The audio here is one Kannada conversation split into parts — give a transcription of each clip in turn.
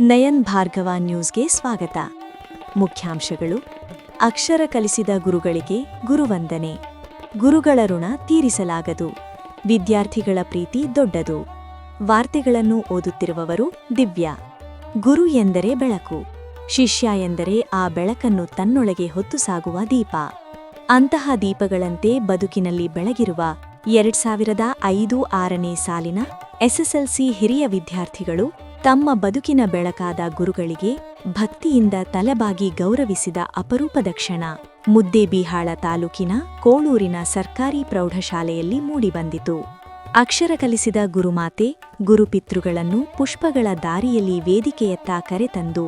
ನಯನ್ ಭಾರ್ಗವ ನ್ಯೂಸ್ಗೆ ಸ್ವಾಗತ. ಮುಖ್ಯಾಂಶಗಳು. ಅಕ್ಷರ ಕಲಿಸಿದ ಗುರುಗಳಿಗೆ ಗುರುವಂದನೆ. ಗುರುಗಳ ಋಣ ತೀರಿಸಲಾಗದು. ವಿದ್ಯಾರ್ಥಿಗಳ ಪ್ರೀತಿ ದೊಡ್ಡದು. ವಾರ್ತೆಗಳನ್ನು ಓದುತ್ತಿರುವವರು ದಿವ್ಯಾ. ಗುರು ಎಂದರೆ ಬೆಳಕು. ಶಿಷ್ಯ ಎಂದರೆ ಆ ಬೆಳಕನ್ನು ತನ್ನೊಳಗೆ ಹೊತ್ತು ಸಾಗುವ ದೀಪ. ಅಂತಹ ದೀಪಗಳಂತೆ ಬದುಕಿನಲ್ಲಿ ಬೆಳಗಿರುವ ಎರಡ್ ಸಾವಿರದ ಐದು ಆರನೇ ಸಾಲಿನ ಎಸ್ಎಸ್ಎಲ್ಸಿ ಹಿರಿಯ ವಿದ್ಯಾರ್ಥಿಗಳು ತಮ್ಮ ಬದುಕಿನ ಬೆಳಕಾದ ಗುರುಗಳಿಗೆ ಭಕ್ತಿಯಿಂದ ತಲೆಬಾಗಿ ಗೌರವಿಸಿದ ಅಪರೂಪದ ಕ್ಷಣ. ಮುದ್ದೇಬಿಹಾಳ ತಾಲೂಕಿನ ಕೋಳೂರಿನ ಸರ್ಕಾರಿ ಪ್ರೌಢಶಾಲೆಯಲ್ಲಿ ಮೂಡಿಬಂದಿತು. ಅಕ್ಷರ ಕಲಿಸಿದ ಗುರುಮಾತೆ ಗುರುಪಿತೃಗಳನ್ನು ಪುಷ್ಪಗಳ ದಾರಿಯಲ್ಲಿ ವೇದಿಕೆಯತ್ತ ಕರೆತಂದು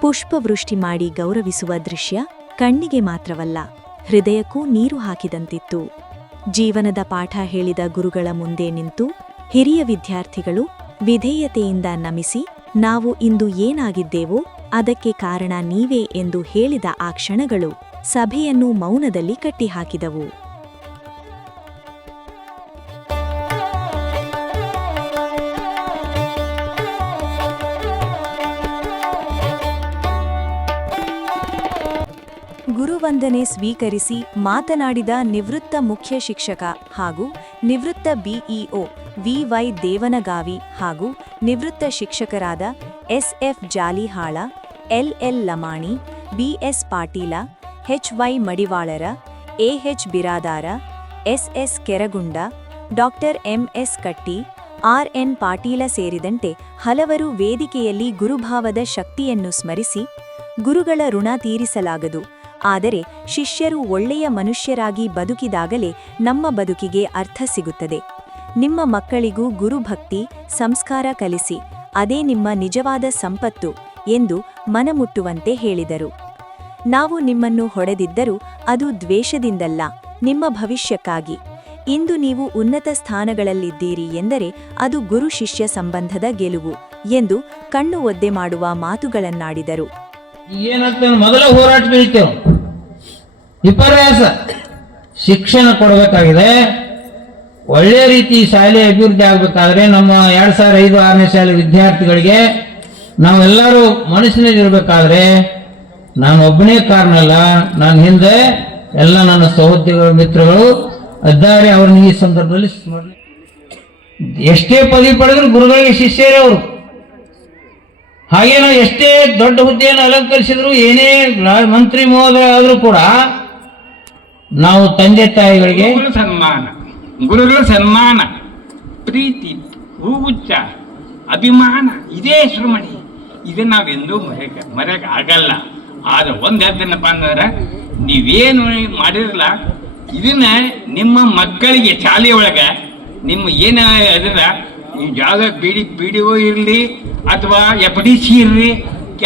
ಪುಷ್ಪವೃಷ್ಟಿ ಮಾಡಿ ಗೌರವಿಸುವ ದೃಶ್ಯ ಕಣ್ಣಿಗೆ ಮಾತ್ರವಲ್ಲ, ಹೃದಯಕ್ಕೂ ನೀರು ಹಾಕಿದಂತಿತ್ತು. ಜೀವನದ ಪಾಠ ಹೇಳಿದ ಗುರುಗಳ ಮುಂದೆ ನಿಂತು ಹಿರಿಯ ವಿದ್ಯಾರ್ಥಿಗಳು ವಿಧೇಯತೆಯಿಂದ ನಮಿಸಿ ನಾವು ಇಂದು ಏನಾಗಿದ್ದೇವೋ ಅದಕ್ಕೆ ಕಾರಣ ನೀವೇ ಎಂದು ಹೇಳಿದ ಆ ಕ್ಷಣಗಳು ಸಭೆಯನ್ನು ಮೌನದಲ್ಲಿ ಕಟ್ಟಿಹಾಕಿದವು. ಗುರುವಂದನೆ ಸ್ವೀಕರಿಸಿ ಮಾತನಾಡಿದ ನಿವೃತ್ತ ಮುಖ್ಯ ಶಿಕ್ಷಕ ಹಾಗೂ ನಿವೃತ್ತ ಬಿಇಒ ವಿವೈ ದೇವನಗಾವಿ ಹಾಗೂ ನಿವೃತ್ತ ಶಿಕ್ಷಕರಾದ SF Jalihal, LL Lamani, BS Patil, HY Madivalar, AH Biradar, SS Keragunda, doctor MS Katti, RN Patil ಸೇರಿದಂತೆ ಹಲವರು ವೇದಿಕೆಯಲ್ಲಿ ಗುರುಭಾವದ ಶಕ್ತಿಯನ್ನು ಸ್ಮರಿಸಿ ಗುರುಗಳ ಋಣ ತೀರಿಸಲಾಗದು. ಆದರೆ ಶಿಷ್ಯರು ಒಳ್ಳೆಯ ಮನುಷ್ಯರಾಗಿ ಬದುಕಿದಾಗಲೇ ನಮ್ಮ ಬದುಕಿಗೆ ಅರ್ಥ ಸಿಗುತ್ತದೆ. ನಿಮ್ಮ ಮಕ್ಕಳಿಗೂ ಗುರುಭಕ್ತಿ, ಸಂಸ್ಕಾರ ಕಲಿಸಿ, ಅದೇ ನಿಮ್ಮ ನಿಜವಾದ ಸಂಪತ್ತು ಎಂದು ಮನಮುಟ್ಟುವಂತೆ ಹೇಳಿದರು. ನಾವು ನಿಮ್ಮನ್ನು ಹೊಡೆದಿದ್ದರೂ ಅದು ದ್ವೇಷದಿಂದಲ್ಲ, ನಿಮ್ಮ ಭವಿಷ್ಯಕ್ಕಾಗಿ. ಇಂದು ನೀವು ಉನ್ನತ ಸ್ಥಾನಗಳಲ್ಲಿದ್ದೀರಿ ಎಂದರೆ ಅದು ಗುರು ಶಿಷ್ಯ ಸಂಬಂಧದ ಗೆಲುವು ಎಂದು ಕಣ್ಣು ಒದ್ದೆ ಮಾಡುವ ಮಾತುಗಳನ್ನಾಡಿದರು. ವಿಪರ್ಯಾಸ. ಶಿಕ್ಷಣ ಕೊಡಬೇಕಾಗಿದೆ. ಒಳ್ಳೆ ರೀತಿ ಶಾಲೆ ಅಭಿವೃದ್ಧಿ ಆಗಬೇಕಾದ್ರೆ ನಮ್ಮ ಎರಡ್ ಸಾವಿರ ಐದು ಆರನೇ ಶಾಲೆ ವಿದ್ಯಾರ್ಥಿಗಳಿಗೆ ನಾವೆಲ್ಲರೂ ಮನಸ್ಸಿನಲ್ಲಿ ಇರಬೇಕಾದ್ರೆ ನಾನು ಒಬ್ಬನೇ ಕಾರಣ ಅಲ್ಲ. ನಾನು ಹಿಂದೆ ಎಲ್ಲ ನನ್ನ ಸಹೋದ್ಯೋಗ ಮಿತ್ರಗಳು ಇದ್ದಾರೆ ಅವ್ರನ್ನ ಈ ಸಂದರ್ಭದಲ್ಲಿ ಸ್ಮರಣೆ ಎಷ್ಟೇ ಪದವಿ ಪಡೆದ್ರು ಗುರುಗಳಿಗೆ ಶಿಷ್ಯರೇ ಅವರು ಹಾಗೇನೋ ಎಷ್ಟೇ ದೊಡ್ಡ ಹುದ್ದೆಯನ್ನು ಅಲಂಕರಿಸಿದ್ರು ಏನೇ ಮಂತ್ರಿ ಮಹೋದಯ ಆದರೂ ಕೂಡ ನಾವು ತಂದೆ ತಾಯಿಗಳಿಗೆ ಸನ್ಮಾನ. ಗುರುಗಳ ಸನ್ಮಾನ. ಪ್ರೀತಿ ಹೂಗುಚ್ಚ ಅಭಿಮಾನ, ಇದೇ ಶ್ರಮಣಿ ಇದನ್ನ ನಾವೆಂದೂ ಮರೆಯಕ ಮರೆಯಕ್ಕೆ ಆಗಲ್ಲ ಆದ್ರೆ ಒಂದು ಹೇಳ್ತೇನಪ್ಪ ಅಂದ್ರೆ, ನೀವೇನು ಮಾಡಿರಲ್ಲ, ಇದನ್ನ ನಿಮ್ಮ ಮಕ್ಕಳಿಗೆ ಶಾಲೆ ಒಳಗೆ, ನಿಮ್ಮ ಏನ ಅದರ ನೀವು ಜಾಗ ಬಿಡಿ ಪಿ ಡಿ ಒ ಇರಲಿ, ಅಥವಾ ಎಫ್ ಡಿ ಸಿ ಇರಲಿ,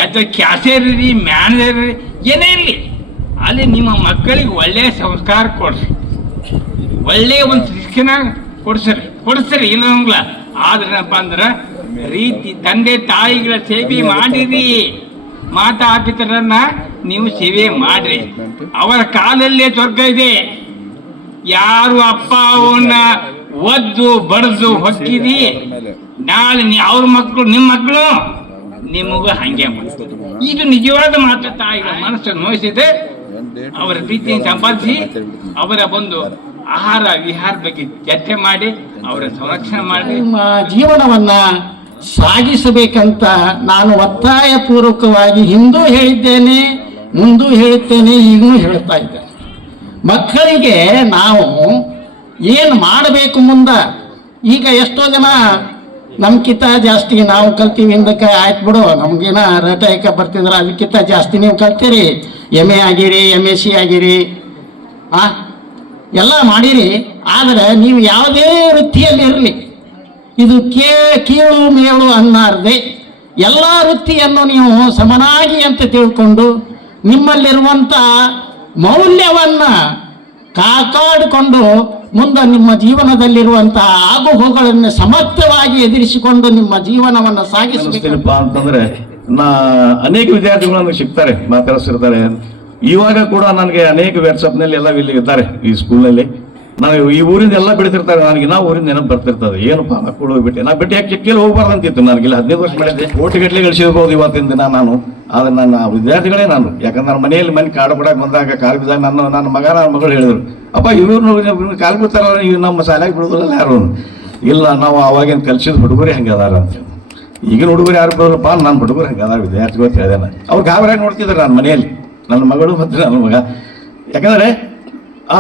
ಅಥವಾ ಕ್ಯಾಸೇರ್ ಇರಲಿ, ಮ್ಯಾನೇಜರ್ ಇರಲಿ, ಏನೇ ಇರಲಿ ಅಲ್ಲಿ ನಿಮ್ಮ ಮಕ್ಕಳಿಗೆ ಒಳ್ಳೆಯ ಸಂಸ್ಕಾರ ಕೊಡ್ರಿ. ಒಳ್ಳೆಯ ಒಂದು ಶಿಕ್ಷಣ ಕೊಡ್ಸ್ರಿ. ಕೊಡ್ಸ್ರಿ, ಇಲ್ಲ ಅನ್ನಂಗಿಲ್ಲ ಆದ್ರೆ ಏನಪ್ಪ ಅಂದ್ರೆ ರೀತಿ ತಂದೆ ತಾಯಿಗಳ ಸೇವೆ ಮಾಡಿರಿ. ಮಾತಾ ಪಿತರನ್ನ ನೀವು ಸೇವೆ ಮಾಡ್ರಿ. ಅವರ ಕಾಲಲ್ಲೇ ಸ್ವರ್ಗ ಇದೆ. ಯಾರು ಅಪ್ಪ ಅವನ್ನ ಒದ್ದು, ಬಡ್ದು ಹೊಕ್ಕಿದಿ ನಾಳೆ ಅವ್ರ ಮಕ್ಕಳು ನಿಮ್ಮ ಮಕ್ಕಳು ನಿಮಗೂ ಹಂಗೆ ಮಾಡ್ತಾರೆ. ಇದು ನಿಜವಾದ ಮಾತು ತಾಯಿಗಳ ಮನಸ್ಸನ್ನು ನೋಯಿಸಿದೆ. ಅವರ ಪ್ರೀತಿ ಸಂಪಾದಿಸಿ ಅವರ ಒಂದು ಆಹಾರ ವಿಹಾರ ಬಗ್ಗೆ ಚರ್ಚೆ ಮಾಡಿ ಅವರ ಸಂರಕ್ಷಣೆ ಮಾಡಿ. ನಿಮ್ಮ ಜೀವನವನ್ನ ಸಾಗಿಸಬೇಕಂತ ನಾನು ಒತ್ತಾಯ ಪೂರ್ವಕವಾಗಿ ಹಿಂದೂ ಹೇಳಿದ್ದೇನೆ ಮುಂದೂ ಹೇಳುತ್ತೇನೆ ಈಗೂ ಹೇಳ್ತಾ ಇದ್ದೇನೆ. ಮಕ್ಕಳಿಗೆ ನಾವು ಏನು ಮಾಡಬೇಕು ಮುಂದ? ಈಗ ಎಷ್ಟೋ ಜನ ನಮ್ಕಿಂತ ಜಾಸ್ತಿ ನಾವು ಕಲ್ತೀವಿ ಹಿಂದಕ್ಕೆ ಆಯ್ತು ಬಿಡು. ನಮ್ಗೇನ ರಟಾಯಕ ಬರ್ತಿದ್ರ ಅದಕ್ಕಿಂತ ಜಾಸ್ತಿ ನೀವು ಕಲ್ತೀರಿ. ಎಂ ಎ ಆಗಿರಿ, ಎಂ ಎಸ್ ಸಿ ಆಗಿರಿ. ಆ? ಎಲ್ಲ ಮಾಡಿರಿ. ಆದರೆ ನೀವು ಯಾವುದೇ ವೃತ್ತಿಯಲ್ಲಿ ಇರಲಿ. ಇದು ಕೇ, ಕೀಳು, ಮೇಳು ಅನ್ನಾರದೆ ಎಲ್ಲ ವೃತ್ತಿಯನ್ನು ನೀವು ಸಮನಾಗಿ ಅಂತ ತಿಳ್ಕೊಂಡು ನಿಮ್ಮಲ್ಲಿರುವಂಥ ಮೌಲ್ಯವನ್ನು ಕಾಪಾಡಿಕೊಂಡು ಮುಂದೆ ನಿಮ್ಮ ಜೀವನದಲ್ಲಿರುವಂತಹ ಆಗುಹೋಗಳನ್ನು ಸಮರ್ಥವಾಗಿ ಎದುರಿಸಿಕೊಂಡು ನಿಮ್ಮ ಜೀವನವನ್ನು ಸಾಗಿಸಬೇಕು. ಅಂತಂದ್ರೆ, ನಾ ಅನೇಕ ವಿದ್ಯಾರ್ಥಿಗಳು ನನಗೆ ಸಿಗ್ತಾರೆ ಮಾತಾಡಿಸಿರ್ತಾರೆ ಇವಾಗ ಕೂಡ ನನಗೆ ಅನೇಕ ವಾಟ್ಸಪ್ನಲ್ಲಿ ಎಲ್ಲ ಇಲ್ಲಿ ಇದ್ದಾರೆ, ಈ ಸ್ಕೂಲ್ನಲ್ಲಿ ನಾವು ಈ ಊರಿಂದ ಎಲ್ಲ ಬಿಡ್ತಿರ್ತಾರೆ ನನಗೆ ನಾವು ಊರಿಂದ ನೆನಪು ಬರ್ತಿರ್ತದೆ. ಏನಪ್ಪ ಮಕ್ಕಳು ಬಿಟ್ಟೆ ನಾ ಬಿಟ್ಟು ಯಾಕೆ ಚಕ್ಕಿಯಲ್ಲಿ ಹೋಗ್ಬಾರ್ದು ಅಂತಿತ್ತು ನನಗೆ. ಇಲ್ಲಿ ಹದಿನೈದು ವರ್ಷ ಮಾಡಿದ್ದೆ ಕೋಟಿ ಗಟ್ಟಲೆ ಗಳಿಸಿರ್ಬೋದು ಇವತ್ತಿನ ದಿನ ನಾನು. ಆದ್ರೆ ನನ್ನ ವಿದ್ಯಾರ್ಥಿಗಳೇ ನಾನು. ಯಾಕಂದ್ರೆ ನನ್ನ ಮನೆಯಲ್ಲಿ ಮನೆ ಕಾಡು ಬಿಡಕ್ಕೆ ಬಂದಾಗ, ಕಾಲು ಬಿದ್ದಾಗ ನನ್ನ ನನ್ನ ಮಗ ನನ್ನ ಮಗಳು ಹೇಳಿದ್ರು, ಅಪ್ಪ, ಇವ್ರು ಕಾಲು ಬಿಡ್ತಾರ ಇವ್ ನಮ್ಮ ಶಾಲೆಗೆ ಬಿಡೋದಿಲ್ಲ ಯಾರು? ಇಲ್ಲ, ನಾವು ಅವಾಗೇನು ಕಲಿಸಿದ ಹುಡುಗರೇ ಹಂಗೆ ಅದಾರ ಅಂತ. ಈಗಿನ ಹುಡುಗರು ಯಾರು ಬಿಡೋಲ್ಲಪ್ಪ ನನ್ನ ಹುಡುಗರು ಹಂಗೆ ಅದಾರ, ವಿದ್ಯಾರ್ಥಿಗಳು ಹೇಳಿದೆ ನಾನು. ಅವ್ರು ಗಾಬರಾಗಿ ನೋಡ್ತಿದ್ರು ನನ್ನ ಮನೆಯಲ್ಲಿ. ನನ್ನ ಮಗಳು ಮತ್ತು ನನ್ನ ಮಗ. ಯಾಕಂದ್ರೆ, ಆ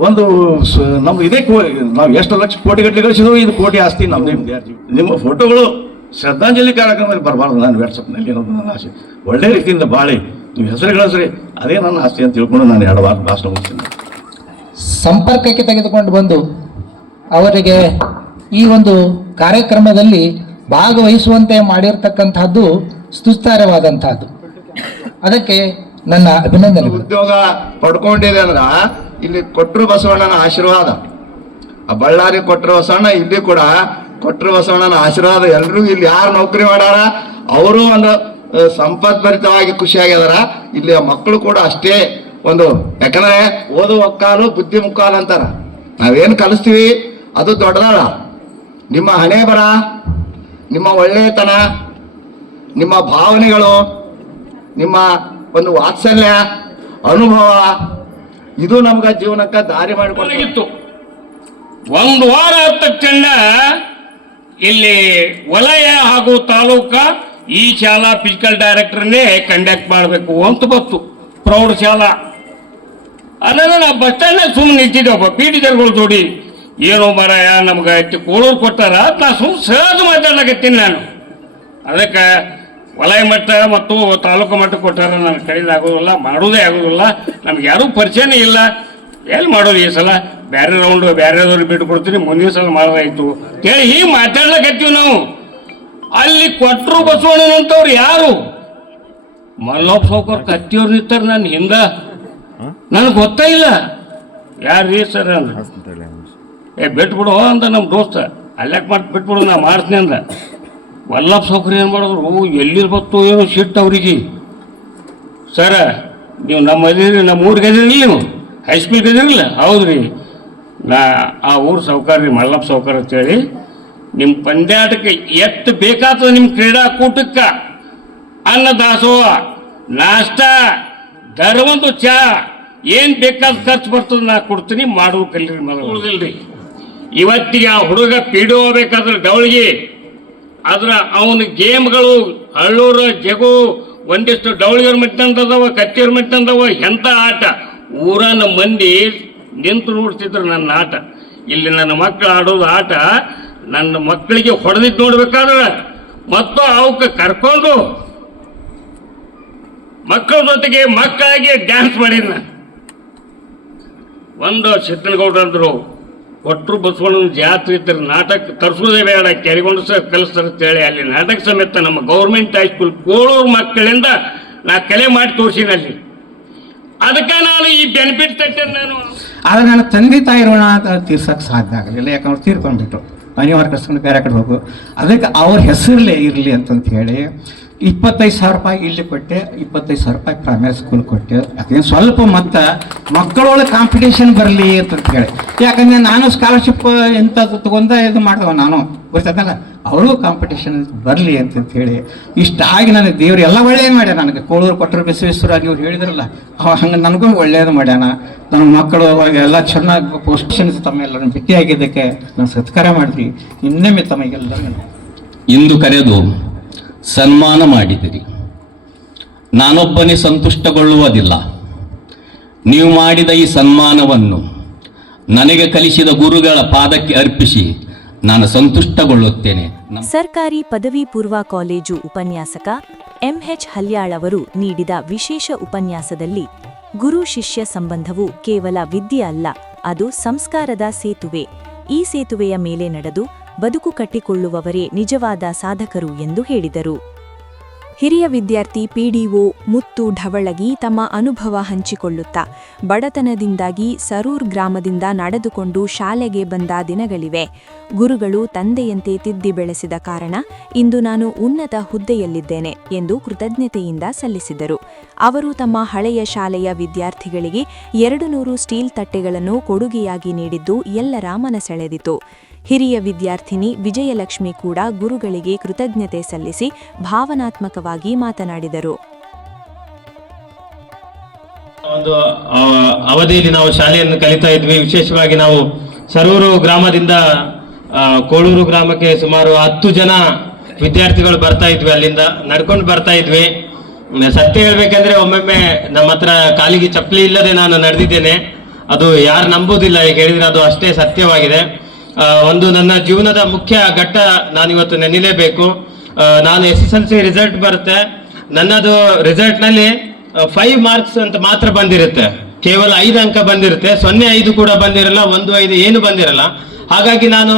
ಒಂದು ಸ- ನಮ್ದು ಇದೇ ಕೋ ನಾವು ಎಷ್ಟು ಲಕ್ಷ ಕೋಟಿ ಗಟ್ಟಲೆ ಗಳಿಸಿದ್ವು ಇದು ಕೋಟಿ ಆಸ್ತಿ ನಮ್ದು ವಿದ್ಯಾರ್ಥಿ ನಿಮ್ಮ ಫೋಟೋಗಳು ಶ್ರದ್ಧಾಂಜಲಿ ಕಾರ್ಯಕ್ರಮದಲ್ಲಿ ಬರಬಾರ್ದು ನಾನು ವಾಟ್ಸಪ್ನಲ್ಲಿ ಅನ್ನೋದು ನನ್ನ ಆಸೆ. ಒಳ್ಳೆ ರೀತಿಯಿಂದ ಬಾಳಿ ನೀವು ಹೆಸರು ಗಳಿಸ್ರಿ ಅದೇ ನನ್ನ ಆಸ್ತಿ ಅಂತ ತಿಳ್ಕೊಂಡು ನಾನು ಎರಡು ವಾರ ಭಾಷಣ ಮುಗಿಸ್ತೀನಿ ಸಂಪರ್ಕಕ್ಕೆ ತೆಗೆದುಕೊಂಡು ಬಂದು ಅವರಿಗೆ ಈ ಒಂದು ಕಾರ್ಯಕ್ರಮದಲ್ಲಿ ಭಾಗವಹಿಸುವಂತೆ ಮಾಡಿರ್ತಕ್ಕಂಥದ್ದು ಸ್ತುತ್ಸಾರವಾದಂತಹದ್ದು ಅದಕ್ಕೆ ನನ್ನ ಅಭಿನಂದನೆ ಉದ್ಯೋಗ ಪಡ್ಕೊಂಡಿದೆ ಅಂದ್ರ ಇಲ್ಲಿ ಕೊಟ್ಟರು ಬಸವಣ್ಣನ ಆಶೀರ್ವಾದ. ಆ ಬಳ್ಳಾರಿ ಕೊಟ್ಟರು ಬಸವಣ್ಣ, ಇಲ್ಲಿ ಕೂಡ ಕೊಟ್ಟರು ಬಸವಣ್ಣನ ಆಶೀರ್ವಾದ. ಎಲ್ರಿಗೂ ಇಲ್ಲಿ ಯಾರು ನೌಕರಿ ಮಾಡ್ಯಾರ? ಅವರು ಒಂದು ಸಂಪದ್ಭರಿತವಾಗಿ ಖುಷಿಯಾಗ್ಯದಾರ ಇಲ್ಲಿ ಮಕ್ಕಳು ಕೂಡ ಅಷ್ಟೇ ಒಂದು, ಯಾಕಂದ್ರೆ ಓದು ಒಕ್ಕಾಲು, ಬುದ್ಧಿ ಮುಕ್ಕಾಲು ಅಂತಾರ. ನಾವೇನು ಕಲಿಸ್ತೀವಿ? ಅದು ದೊಡ್ಡದಾಳ. ನಿಮ್ಮ ಹಣೆ ಬರ, ನಿಮ್ಮ ಒಳ್ಳೆಯತನ ನಿಮ್ಮ ಭಾವನೆಗಳು, ನಿಮ್ಮ ಒಂದು ವಾತ್ಸಲ್ಯ, ಅನುಭವ ಇದು ನಮ್ಗ ಜೀವನಕ್ಕ ದಾರಿ ಮಾಡಿಕೊಂಡಿತ್ತು ಒಂದು ವಾರ ಆದ ತಕ್ಷಣ ಇಲ್ಲಿ ವಲಯ ಹಾಗೂ ತಾಲೂಕ ಈ ಶಾಲಾ ಫಿಸಿಕಲ್ ಡೈರೆಕ್ಟರ್ನೇ ಕಂಡಕ್ಟ್ ಮಾಡಬೇಕು ಅಂತ ಬತ್ತು ಪ್ರೌಢಶಾಲಾ ಅದನ್ನು ನಾವು ಬಸ್ ಸ್ಟ್ಯಾಂಡ್ ಸುಮ್ಮನೆ ನಿಂತಿದ್ದೆವಪ್ಪ ಪಿ ಟೀಚರ್ಗಳು ಜೋಡಿ. ಏನೋ ಮರಾಯ, ನಮ್ಗೆ ಕೋಳೂರು ಕೊಟ್ಟಾರ. ನಾ ಸುಮ್ಮನೆ ಸಹಜ ಮಾತಾಡ್ಲಾಕತ್ತೀನಿ ನಾನು. ಅದಕ್ಕೆ ವಲಯ ಮಟ್ಟ ಮತ್ತು ತಾಲೂಕು ಮಟ್ಟ ಕೊಟ್ಟಾರ ನನಗೆ ಕೈಲಿ ಆಗೋದಿಲ್ಲ ಮಾಡೋದೇ ಆಗೋದಿಲ್ಲ. ನಮ್ಗೆ ಯಾರೂ ಪರಿಚಯನೇ ಇಲ್ಲ. ಎಲ್ಲಿ ಮಾಡೋದು ಈ ಸಲ? ಬೇರೆ ರೌಂಡ್ ಬೇರೆದವ್ರಿಗೆ ಬಿಟ್ಟು ಕೊಡ್ತೀನಿ. ಮುಂದಿನ ಸಲ ಮಾಡೋದಾಯ್ತು ಕೇಳಿ ಹೀಗೆ ಮಾತಾಡ್ಲಕತ್ತೀವಿ ನಾವು. ಅಲ್ಲಿ ಕೊಟ್ಟರು ಬಸವಣ್ಣನಂತವ್ರು ಯಾರು? ಮಲ್ಲಪ್ಪ ಸೌಕರ್ ಕತ್ತಿಯವ್ರು ನಿಂತಾರ ನನ್ನ ಹಿಂದ. ನನಗೆ ಗೊತ್ತೇ ಇಲ್ಲ. ಯಾರು ರೀ ಸರ್ ಅಂದ್ರೆ. ಏ ಬಿಟ್ಬಿಡು ಅಂತ ನಮ್ಮ ದೋಸ್ತ. ಅಲ್ಲಕ್ಕೆ ಮಾಡಿ ಬಿಟ್ಬಿಡು ನಾ ಮಾಡ್ತೀನಿ ಅಂದ. ವಲ್ಲಭ ಸೌಕರ್ಯ ಏನು ಮಾಡಿದ್ರು ಓ ಎಲ್ಲಿ ಬತ್ತು ಏನೋ ಸಿಟ್ಟು ಅವ್ರಿಗೆ. ಸರ ನೀವು ನಮ್ಮ ಅದಿರಿ ನಮ್ಮ ಊರಿಗೆ ಅದಿರಲಿ ನೀವು? ಹೈಸ್ಕೂಲ್ಗೆ ಅದಿರಲಿಲ್ಲ ಹೌದು ರೀ ನಾ ಆ ಊರು ಸೌಕರ್ಯ ಮಲ್ಲಪ್ಪ ಸೌಕರ್ಯ ಅಂತೇಳಿ ನಿಮ್ಮ ಪಂದ್ಯಾಟಕ್ಕೆ ಎಷ್ಟು ಬೇಕಾಗ್ತದೆ ನಿಮ್ಮ ಕ್ರೀಡಾಕೂಟಕ್ಕೆ ಅನ್ನ ದಾಸೋಹ ನಾಷ್ಟ ಧರ್ಮಂದು ಚಾ ಏನು ಬೇಕಾದ ಖರ್ಚು ಬರ್ತದೆ ನಾ ಕೊಡ್ತೀನಿ ಮಾಡುವ ಕಲೀರಿ ಮೊದಲು. ರೀ ಇವತ್ತಿಗೆ ಆ ಹುಡುಗ ಪಿಡಿ ಬೇಕಾದ್ರೆ ಡವಳಿಗೆ ಅದ್ರ ಅವನ ಗೇಮ್ಗಳು ಹಳ್ಳೂರು ಜಗು, ಒಂದಿಷ್ಟು ಡೌಳಿಯರ್ ಮೆಟ್ಟಂತದವ ಕತ್ತಿಯವ್ರ ಮೆಟ್ಟಂತವ ಎಂತ ಆಟ? ಊರನ ಮಂದಿ ನಿಂತು ನೋಡ್ತಿದ್ರು ನನ್ನ ಆಟ. ಇಲ್ಲಿ ನನ್ನ ಮಕ್ಕಳು ಆಡೋದು ಆಟ, ನನ್ನ ಮಕ್ಕಳಿಗೆ ಹೊಡೆದಿದ್ದು ನೋಡ್ಬೇಕಾದ್ರೆ ಮತ್ತು ಅವಕ್ಕೆ ಕರ್ಕೊಂಡು ಮಕ್ಕಳ ಜೊತೆಗೆ ಮಕ್ಕಳಾಗಿ ಡ್ಯಾನ್ಸ್ ಮಾಡಿದ್ನ. ಒಂದು ಸಿದ್ದನಗೌಡ್ರು ಅಂದ್ರು ಕೊಟ್ಟರು ಬಸವಣ್ಣನ ಜಾತ್ರೆ ಇದ್ರೆ ನಾಟಕ ತರಿಸೋದೇ ಬೇಡ, ಕೆರೆಗೊಂಡು ಕಲಿಸ್ತಾರೆ ಅಂತೇಳಿ ಅಲ್ಲಿ ನಾಟಕ ಸಮೇತ ನಮ್ಮ ಗೌರ್ಮೆಂಟ್ ಹೈಸ್ಕೂಲ್ ಕೋಳೂರು ಮಕ್ಕಳಿಂದ ನಾ ಕಲೆ ಮಾಡಿ ತೋರಿಸಿನ ಅಲ್ಲಿ. ಅದಕ್ಕೆ ನಾನು ಈ ಬೆನಿಫಿಟ್ ತಟ್ಟೆ ನಾನು ಆದ್ರೆ ನನ್ನ ತಂದೆ ತಾಯಿ ಋಣ ತೀರ್ಸಕ್ಕೆ ಸಾಧ್ಯ ಆಗಲಿಲ್ಲ, ಯಾಕಂದ್ರೆ ತೀರ್ಕೊಂಡ್ಬಿಟ್ರು. ಅನಿವಾರ್ಯ ಕರ್ಸ್ಕೊಂಡು ಬೇರೆ ಕಡೆ ಹೋಗು, ಅದಕ್ಕೆ ಅವ್ರ ಹೆಸರಲ್ಲೇ ಇರಲಿ ಅಂತಂತ ಹೇಳಿ ಇಪ್ಪತ್ತೈದು ಸಾವಿರ ರೂಪಾಯಿ ಇಲ್ಲಿ ಕೊಟ್ಟೆ, ಇಪ್ಪತ್ತೈದು ಸಾವಿರ ರೂಪಾಯಿ ಪ್ರೈಮರಿ ಸ್ಕೂಲ್ ಕೊಟ್ಟೆ. ಯಾಕಂದ್ರೆ ಸ್ವಲ್ಪ ಮತ್ತು ಮಕ್ಕಳೊಳಗೆ ಕಾಂಪಿಟೇಷನ್ ಬರಲಿ ಅಂತ ಹೇಳಿ. ಯಾಕಂದ್ರೆ ನಾನು ಸ್ಕಾಲರ್ಶಿಪ್ ಎಂಥದ್ದು ತಗೊಂಡ ಇದು ಮಾಡಿದವ ನಾನು ಗೊತ್ತದಲ್ಲ ಅವರು ಕಾಂಪಿಟೇಷನ್ ಬರಲಿ ಅಂತ ಹೇಳಿ. ಇಷ್ಟಾಗಿ ನನಗೆ ದೇವ್ರು ಎಲ್ಲ ಒಳ್ಳೇದು ಮಾಡ್ಯಾನ ನನಗೆ. ಕೋಳೂರು ಕೊಟ್ಟರು ಬಸವೇಶ್ವರ ನೀವು ಹೇಳಿದ್ರಲ್ಲ, ಅವ ಹಂಗೆ ನನಗೂ ಒಳ್ಳೇದು ಮಾಡ್ಯಾನ. ನನ್ನ ಮಕ್ಕಳು ಎಲ್ಲ ಚೆನ್ನಾಗಿ ಪೋಷಣೆ ತಮ್ಮೆಲ್ಲರನ್ನು ಭೇಟಿಯಾಗಿದ್ದಕ್ಕೆ ನಾನು ಸತ್ಕಾರ ಮಾಡಿದ್ವಿ ಇನ್ನೊಮ್ಮೆ ತಮಗೆಲ್ಲ ಇಂದು ಕರೆದು ಸನ್ಮಾನ ಮಾಡಿದಿರಿ ನಾನೊಬ್ಬನೇ ಸಂತುಷ್ಟಗೊಳ್ಳುವುದಿಲ್ಲ. ನೀವು ಮಾಡಿದ ಈ ಸನ್ಮಾನವನ್ನು ನನಗೆ ಕಲಿಸಿದ ಗುರುಗಳ ಪಾದಕ್ಕೆ ಅರ್ಪಿಸಿ ನಾನು ಸಂತುಷ್ಟಗೊಳ್ಳುತ್ತೇನೆ. ಸರ್ಕಾರಿ ಪದವಿ ಪೂರ್ವ ಕಾಲೇಜು ಉಪನ್ಯಾಸಕ ಎಂಎಚ್ ಹಲ್ಯಾಳ್ ಅವರು ನೀಡಿದ ವಿಶೇಷ ಉಪನ್ಯಾಸದಲ್ಲಿ ಗುರು ಶಿಷ್ಯ ಸಂಬಂಧವು ಕೇವಲ ವಿದ್ಯೆ ಅಲ್ಲ, ಅದು ಸಂಸ್ಕಾರದ ಸೇತುವೆ. ಈ ಸೇತುವೆಯ ಮೇಲೆ ನಡೆದು ಬದುಕು ಕಟ್ಟಿಕೊಳ್ಳುವವರೇ ನಿಜವಾದ ಸಾಧಕರು ಎಂದು ಹೇಳಿದರು. ಹಿರಿಯ ವಿದ್ಯಾರ್ಥಿ ಪಿಡಿಒ ಮುತ್ತು ಢವಳಗಿ ತಮ್ಮ ಅನುಭವ ಹಂಚಿಕೊಳ್ಳುತ್ತಾ, ಬಡತನದಿಂದಾಗಿ ಸರೂರ್ ಗ್ರಾಮದಿಂದ ನಡೆದುಕೊಂಡು ಶಾಲೆಗೆ ಬಂದ ದಿನಗಳಿವೆ. ಗುರುಗಳು ತಂದೆಯಂತೆ ತಿದ್ದಿ ಬೆಳೆಸಿದ ಕಾರಣ ಇಂದು ನಾನು ಉನ್ನತ ಹುದ್ದೆಯಲ್ಲಿದ್ದೇನೆ ಎಂದು ಕೃತಜ್ಞತೆಯಿಂದ ಸಲ್ಲಿಸಿದರು. ಅವರು ತಮ್ಮ ಹಳೆಯ ಶಾಲೆಯ ವಿದ್ಯಾರ್ಥಿಗಳಿಗೆ ಎರಡು ನೂರು ಸ್ಟೀಲ್ ತಟ್ಟೆಗಳನ್ನು ಕೊಡುಗೆಯಾಗಿ ನೀಡಿದ್ದು ಎಲ್ಲರ ಮನಸೆಳೆದಿತು. ಹಿರಿಯ ವಿದ್ಯಾರ್ಥಿನಿ ವಿಜಯಲಕ್ಷ್ಮಿ ಕೂಡ ಗುರುಗಳಿಗೆ ಕೃತಜ್ಞತೆ ಸಲ್ಲಿಸಿ ಭಾವನಾತ್ಮಕವಾಗಿ ಮಾತನಾಡಿದರು. ಒಂದು ಅವಧಿಯಲ್ಲಿ ನಾವು ಶಾಲೆಯನ್ನು ಕಲಿತಾ ಇದ್ವಿ. ವಿಶೇಷವಾಗಿ ನಾವು ಸರೂರು ಗ್ರಾಮದಿಂದ ಕೋಳೂರು ಗ್ರಾಮಕ್ಕೆ ಸುಮಾರು ಹತ್ತು ಜನ ವಿದ್ಯಾರ್ಥಿಗಳು ಬರ್ತಾ ಇದ್ವಿ ಅಲ್ಲಿಂದ. ನಡ್ಕೊಂಡು ಬರ್ತಾ ಇದ್ವಿ. ಸತ್ಯ ಹೇಳ್ಬೇಕಂದ್ರೆ ಒಮ್ಮೊಮ್ಮೆ ನಮ್ಮ ಹತ್ರ ಕಾಲಿಗೆ ಚಪ್ಪಲಿ ಇಲ್ಲದೆ ನಾನು ನಡೆದಿದ್ದೇನೆ. ಅದು ಯಾರು ನಂಬೋದಿಲ್ಲ. ಈಗ ಹೇಳಿದ್ರೆ ಅದು ಅಷ್ಟೇ ಸತ್ಯವಾಗಿದೆ. ಒಂದು ನನ್ನ ಜೀವನದ ಮುಖ್ಯ ಘಟ್ಟ ನಾನಿವತ್ತು ನೆನಿಲೇಬೇಕು. ನಾನು S S L C result ಬರುತ್ತೆ ನನ್ನದು ರಿಸಲ್ಟ್ನಲ್ಲಿ ಫೈವ್ ಮಾರ್ಕ್ಸ್ ಅಂತ ಮಾತ್ರ ಬಂದಿರುತ್ತೆ. ಕೇವಲ ಐದು ಅಂಕ ಬಂದಿರುತ್ತೆ. ಸೊನ್ನೆ ಐದು ಕೂಡ ಬಂದಿರಲ್ಲ, ಒಂದು ಐದು ಏನು ಬಂದಿರಲ್ಲ. ಹಾಗಾಗಿ ನಾನು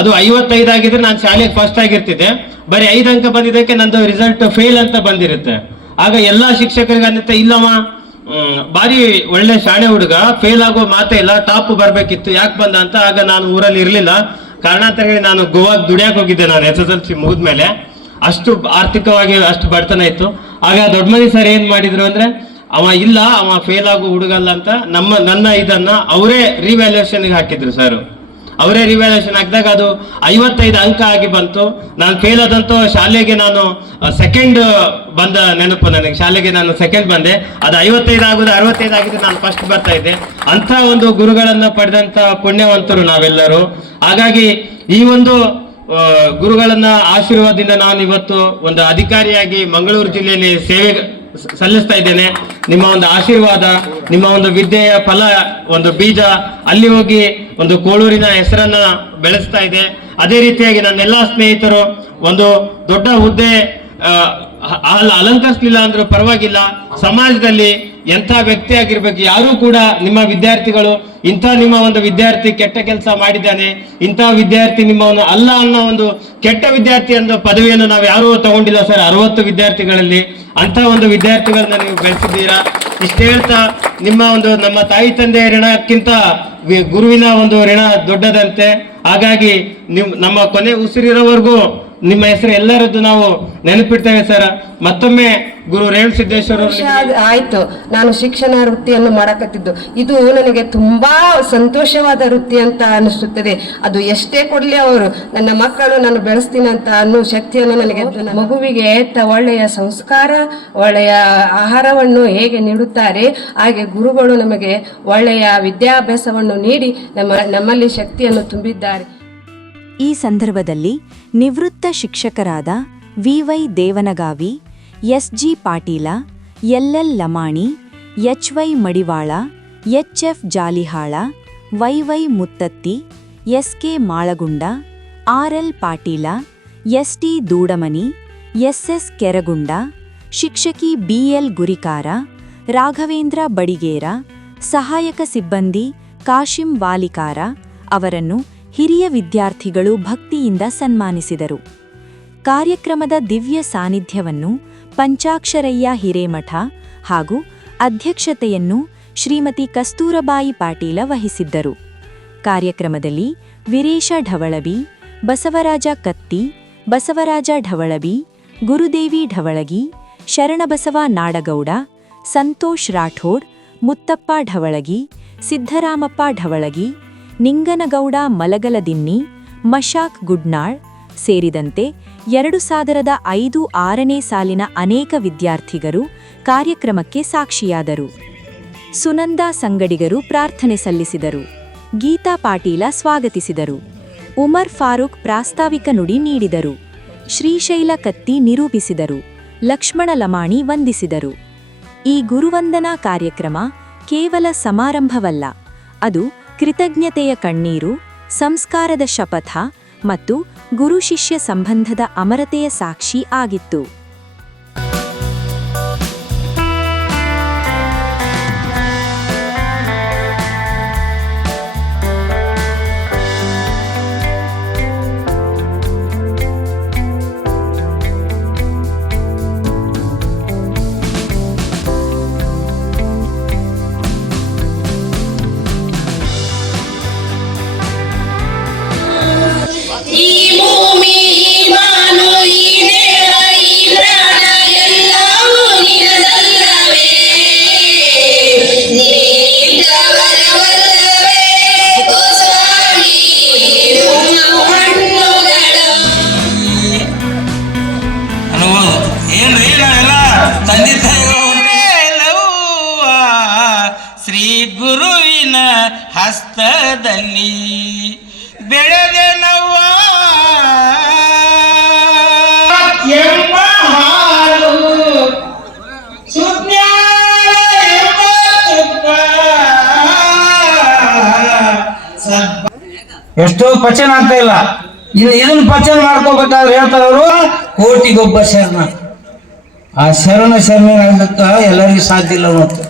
ಅದು ಐವತ್ತೈದು ಆಗಿದ್ರೆ ನಾನು ಶಾಲೆಗೆ ಫಸ್ಟ್ ಆಗಿರ್ತಿದ್ದೆ. ಬರೀ ಐದು ಅಂಕ ಬಂದಿದ್ದಕ್ಕೆ ನಂದು ರಿಸಲ್ಟ್ ಫೇಲ್ ಅಂತ ಬಂದಿರುತ್ತೆ. ಆಗ ಎಲ್ಲಾ ಶಿಕ್ಷಕರಿಗೆ ಅನ್ನತ್ತೆ ಇಲ್ಲಮ್ಮ ಬಾರಿ ಒಳ್ಳೆ ಶಾಣೆ ಹುಡುಗ ಫೇಲ್ ಆಗೋ ಮಾತೇ ಇಲ್ಲ ಟಾಪ್ ಬರಬೇಕಿತ್ತು, ಯಾಕೆ ಬಂದ ಅಂತ ಆಗ ನಾನು ಊರಲ್ಲಿ ಇರಲಿಲ್ಲ. ಹೇಳಿ ನಾನು ಗೋವಾಗೆ ದುಡಿಯಕ್ಕೆ ಹೋಗಿದ್ದೆ ನಾನು ಎಸ್ ಎಸ್ ಎಲ್ ಸಿ ಮುಗಿದ್ಮೇಲೆ. ಅಷ್ಟು ಆರ್ಥಿಕವಾಗಿ ಅಷ್ಟು ಬಡತನ ಇತ್ತು. ಆಗ ದೊಡ್ಡ ಮನಿ ಸರ್ ಏನು ಮಾಡಿದ್ರು ಅಂದ್ರೆ, ಅವ ಇಲ್ಲ, ಅವ ಫೇಲ್ ಆಗೋ ಹುಡುಗಲ್ಲ ಅಂತ ನಮ್ಮ, ನನ್ನ ಇದನ್ನ ಅವರೇ ರಿವ್ಯಾಲ್ಯೂಯೇಷನ್ಗೆ ಹಾಕಿದ್ರು ಸರ್ ಅವರೇ ರಿವ್ಯಾಲ್ಯೂಷನ್ ಹಾಕಿದಾಗ ಅದು ಐವತ್ತೈದು ಅಂಕ ಆಗಿ ಬಂತು. ನಾನು ಫೇಲ್ ಆದಂತೂ ಶಾಲೆಗೆ ನಾನು ಸೆಕೆಂಡ್ ಬಂದ ನೆನಪು ನನಗೆ. ಶಾಲೆಗೆ ನಾನು ಸೆಕೆಂಡ್ ಬಂದೆ. ಅದು ಐವತ್ತೈದು ಆಗೋದು ಅರವತ್ತೈದು ಆಗಿದೆ ನಾನು ಫಸ್ಟ್ ಬರ್ತಾ ಇದ್ದೆ. ಅಂತ ಒಂದು ಗುರುಗಳನ್ನ ಪಡೆದಂತ ಪುಣ್ಯವಂತರು ನಾವೆಲ್ಲರೂ. ಹಾಗಾಗಿ ಈ ಒಂದು ಗುರುಗಳನ್ನ ಆಶೀರ್ವಾದದಿಂದ ನಾನು ಇವತ್ತು ಒಂದು ಅಧಿಕಾರಿಯಾಗಿ ಮಂಗಳೂರು ಜಿಲ್ಲೆಯಲ್ಲಿ ಸೇವೆ ಸಲ್ಲಿಸ್ತಾ ಇದ್ದೇನೆ. ನಿಮ್ಮ ಒಂದು ಆಶೀರ್ವಾದ, ನಿಮ್ಮ ಒಂದು ವಿದ್ಯೆಯ ಫಲ, ಒಂದು ಬೀಜ ಅಲ್ಲಿ ಹೋಗಿ ಒಂದು ಕೋಳೂರಿನ ಹೆಸರನ್ನ ಬೆಳೆಸ್ತಾ ಇದೆ. ಅದೇ ರೀತಿಯಾಗಿ ನನ್ನೆಲ್ಲ ಸ್ನೇಹಿತರು ಒಂದು ದೊಡ್ಡ ಹುದ್ದೆ ಅಲಂಕರಿಸಲಿಲ್ಲ ಅಂದ್ರೂ ಪರವಾಗಿಲ್ಲ. ಸಮಾಜದಲ್ಲಿ ಎಂಥ ವ್ಯಕ್ತಿ ಆಗಿರ್ಬೇಕು, ಯಾರು ಕೂಡ ನಿಮ್ಮ ವಿದ್ಯಾರ್ಥಿಗಳು, ಇಂಥ ನಿಮ್ಮ ಒಂದು ವಿದ್ಯಾರ್ಥಿ ಕೆಟ್ಟ ಕೆಲಸ ಮಾಡಿದ್ದಾನೆ, ಇಂಥ ವಿದ್ಯಾರ್ಥಿ ನಿಮ್ಮವನ್ನು ಅಲ್ಲ ಅನ್ನೋ ಒಂದು ಕೆಟ್ಟ ವಿದ್ಯಾರ್ಥಿ ಅನ್ನೋ ಪದವಿಯನ್ನು ನಾವು ಯಾರೂ ತಗೊಂಡಿಲ್ಲ ಸರ್. ಅರವತ್ತು ವಿದ್ಯಾರ್ಥಿಗಳಲ್ಲಿ ಅಂತ ಒಂದು ವಿದ್ಯಾರ್ಥಿಗಳನ್ನ ನೀವು ಬೆಳೆಸಿದ್ದೀರಾ? ಇಷ್ಟ ಹೇಳ್ತಾ ನಿಮ್ಮ ಒಂದು ನಮ್ಮ ತಾಯಿ ತಂದೆಯ ಋಣಕ್ಕಿಂತ ಗುರುವಿನ ಒಂದು ಋಣ ದೊಡ್ಡದಂತೆ. ಹಾಗಾಗಿ ನಿಮ್ ನಮ್ಮ ಕೊನೆ ಉಸಿರಿರೋವರೆಗೂ ನಿಮ್ಮ ಹೆಸರು ಎಲ್ಲರದ್ದು ನಾವು ನೆನಪಿಡ್ತೇವೆ ಸರ್. ಮತ್ತೊಮ್ಮೆ ಗುರು ರೇಣು ಸಿದ್ದೇಶ್ವರ ಆಯ್ತು. ನಾನು ಶಿಕ್ಷಣ ವೃತ್ತಿಯನ್ನು ಮಾಡಕತ್ತಿದ್ದು. ಇದು ನನಗೆ ತುಂಬಾ ಸಂತೋಷವಾದ ವೃತ್ತಿ ಅಂತ ಅನಿಸುತ್ತದೆ. ಅದು ಎಷ್ಟೇ ಕೊಡ್ಲಿ ಅವರು ನನ್ನ ಮಕ್ಕಳು ನಾನು ಬೆಳೆಸ್ತೀನಿ ಅಂತ ಅನ್ನೋ ಶಕ್ತಿಯನ್ನು ನನಗೆ ಮಗುವಿಗೆ ತ- ಒಳ್ಳೆಯ ಸಂಸ್ಕಾರ ಒಳ್ಳೆಯ ಆಹಾರವನ್ನು ಹೇಗೆ ನೀಡುತ್ತಾರೆ ಹಾಗೆ ಗುರುಗಳು ನಮಗೆ ಒಳ್ಳೆಯ ವಿದ್ಯಾಭ್ಯಾಸವನ್ನು ನೀಡಿ ನಮ್ಮ ನಮ್ಮಲ್ಲಿ ಶಕ್ತಿಯನ್ನು ತುಂಬಿದ್ದಾರೆ. ಈ ಸಂದರ್ಭದಲ್ಲಿ ನಿವೃತ್ತ ಶಿಕ್ಷಕರಾದ VY Devanagavi SG Patil LL Lamani HY Madival HF Jalihal YY Muttatti SK Malagunda RL Patil ST Doodamani SS Keragunda, ಶಿಕ್ಷಕಿ ಬಿಎಲ್ ಗುರಿಕಾರ, ರಾಘವೇಂದ್ರ ಬಡಿಗೇರ, ಸಹಾಯಕ ಸಿಬ್ಬಂದಿ ಕಾಶಿಂ ವಾಲಿಕಾರ ಅವರನ್ನು ಹಿರಿಯ ವಿದ್ಯಾರ್ಥಿಗಳು ಭಕ್ತಿಯಿಂದ ಸನ್ಮಾನಿಸಿದರು. ಕಾರ್ಯಕ್ರಮದ ದಿವ್ಯ ಸಾನ್ನಿಧ್ಯವನ್ನು ಪಂಚಾಕ್ಷರಯ್ಯ ಹಿರೇಮಠ ಹಾಗೂ ಅಧ್ಯಕ್ಷತೆಯನ್ನು ಶ್ರೀಮತಿ ಕಸ್ತೂರಬಾಯಿ ಪಾಟೀಲ ವಹಿಸಿದ್ದರು. ಕಾರ್ಯಕ್ರಮದಲ್ಲಿ ವೀರೇಶ ಢವಳಬಿ ಬಸವರಾಜ ಕತ್ತಿ, ಬಸವರಾಜ ಢವಳಬಿ ಗುರುದೇವಿ ಢವಳಗಿ, ಶರಣಬಸವ ನಾಡಗೌಡ, ಸಂತೋಷ್ ರಾಠೋಡ್, ಮುತ್ತಪ್ಪ ಢವಳಗಿ, ಸಿದ್ದರಾಮಪ್ಪ ಢವಳಗಿ ನಿಂಗನಗೌಡ ಮಲಗಲದಿನ್ನಿ, ಮಶಾಕ್ ಗುಡ್ನಾಳ್ ಸೇರಿದಂತೆ ಎರಡು ಸಾವಿರದ ಐದು ಆರನೇ ಸಾಲಿನ ಅನೇಕ ವಿದ್ಯಾರ್ಥಿಗರು ಕಾರ್ಯಕ್ರಮಕ್ಕೆ ಸಾಕ್ಷಿಯಾದರು. ಸುನಂದಾ ಸಂಗಡಿಗರು ಪ್ರಾರ್ಥನೆ ಸಲ್ಲಿಸಿದರು. ಗೀತಾ ಪಾಟೀಲ ಸ್ವಾಗತಿಸಿದರು. ಉಮರ್ ಫಾರೂಕ್ ಪ್ರಾಸ್ತಾವಿಕ ನುಡಿ ನೀಡಿದರು. ಶ್ರೀಶೈಲ ಕತ್ತಿ ನಿರೂಪಿಸಿದರು. ಲಕ್ಷ್ಮಣ ಲಮಾಣಿ ವಂದಿಸಿದರು. ಈ ಗುರುವಂದನಾ ಕಾರ್ಯಕ್ರಮ ಕೇವಲ ಸಮಾರಂಭವಲ್ಲ, ಅದು ಕೃತಜ್ಞತೆಯ ಕಣ್ಣೀರು ಸಂಸ್ಕಾರದ ಶಪಥ ಮತ್ತು ಗುರು ಶಿಷ್ಯ ಸಂಬಂಧದ ಅಮರತೆಯ ಸಾಕ್ಷಿ ಆಗಿತ್ತು. ಎಷ್ಟೋ ಪಚನ ಆಗ್ತಾ ಇಲ್ಲ. ಇಲ್ಲಿ ಇದನ್ನ ಪಚನ ಮಾಡ್ಕೋಬೇಕಾದ್ರೆ ಹೇಳ್ತಾರ ಅವರು, ಕೋಟಿಗೊಬ್ಬ ಶರಣ ಆ ಶರಣ ಶರಣ ಆಗ್ಲಿಕ್ಕ ಎಲ್ಲರಿಗೂ ಸಾಧ್ಯ ಇಲ್ಲ ಮತ್ತು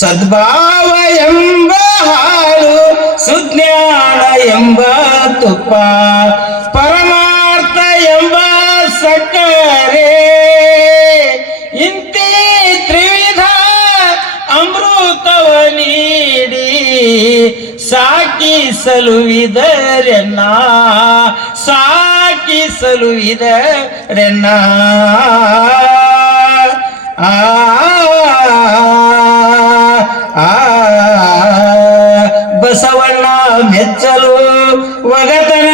ಸದ್ಭಾವ ಎಂಬ ಹಾಲು ಸುಜ್ಞಾನ ಎಂಬ ತುಪ್ಪ ಪರಮಾರ್ಥ ಸಾಕಿ ಸಲುವಿದರೆನ್ನ ಸಾಕಿ ಸಲುವಿದರೆನ್ನ ಆ. ಬಸವಣ್ಣ ಮೆಚ್ಚಲು ಒಗತನ